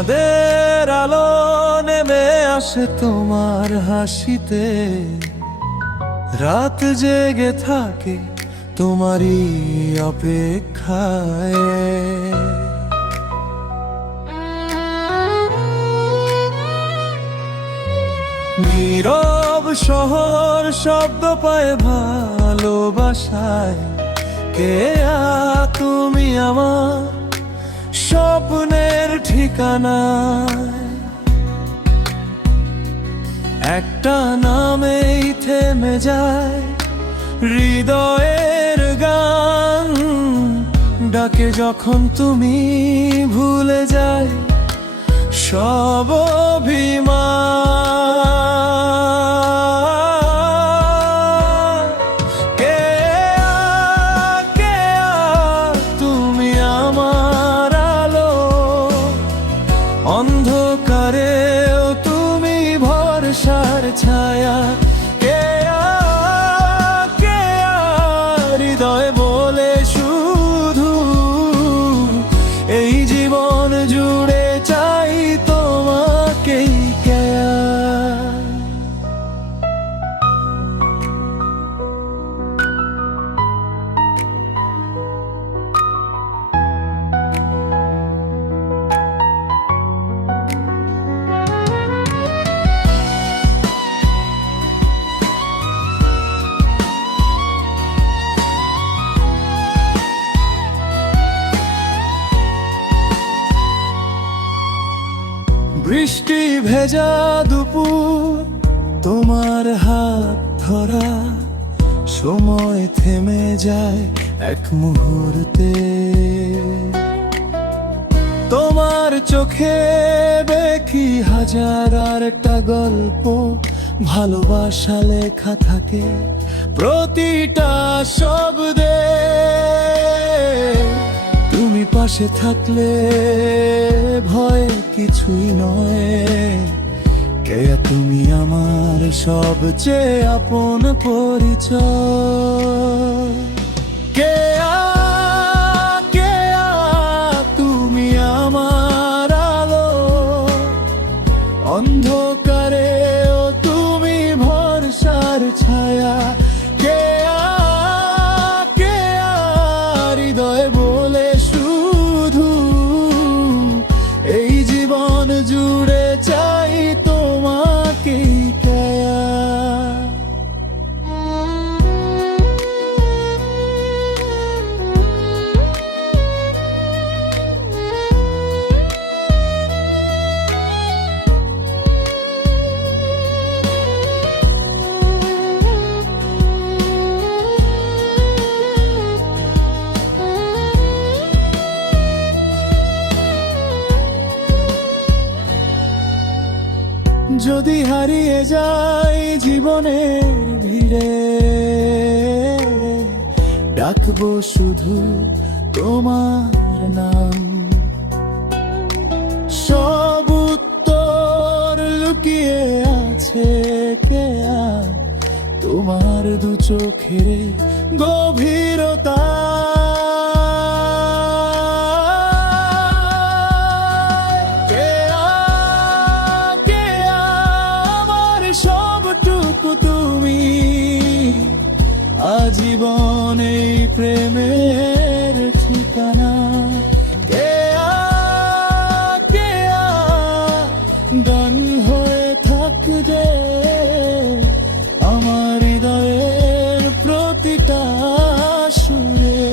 চাঁদের আলো নেমে আসে তোমার হাসিতে, রাত জেগে থাকে তোমারই অপেক্ষায়। নীরব শহর শব্দ পায় ভালোবাসায়, কে তুমি আমার স্বপ্নের ঠিকানায়। একটা নামেই থেমে যায় হৃদয়ের গান, ডাকে যখন তুমি ভুলে যায় সব অভিমান। কে তুমি আমার আলো, অন্ধকারেও তুমি ভরসার ছায়া। হৃদয় বলে শুধু এই জীবন জুড়ে চাই তোমাকেই কেয়া। বৃষ্টি ভেজা দুপুর, তোমার হাত ধরা, সময় থেমে যায় এক মুহূর্তে। তোমার চোখে দেখি হাজার আরেকটা গল্প, ভালোবাসা লেখা থাকে প্রতিটা শব্দে। তুমি পাশে থাকলে ভয় কিছুই নয়, কে তুমি আমার সবচেয়ে আপন পরিচয়। কে তুমি আমার আলো, অন্ধকারেও তুমি ভরসার ছায়া। হৃদয় বলে শুধু এই জীবন জুড়ে চাই তোমাকেই কেয়া। যদি হারিয়ে যাই জীবনের ভিড়ে, ডাকবো শুধু তোমার নাম। সব উত্তর লুকিয়ে আছে কেয়া তোমার দু চোখের গভীরতা। আজীবন এই প্রেমের ঠিকানা। গান হয়ে থাকবে আমার হৃদয়ের প্রতিটা সুরে।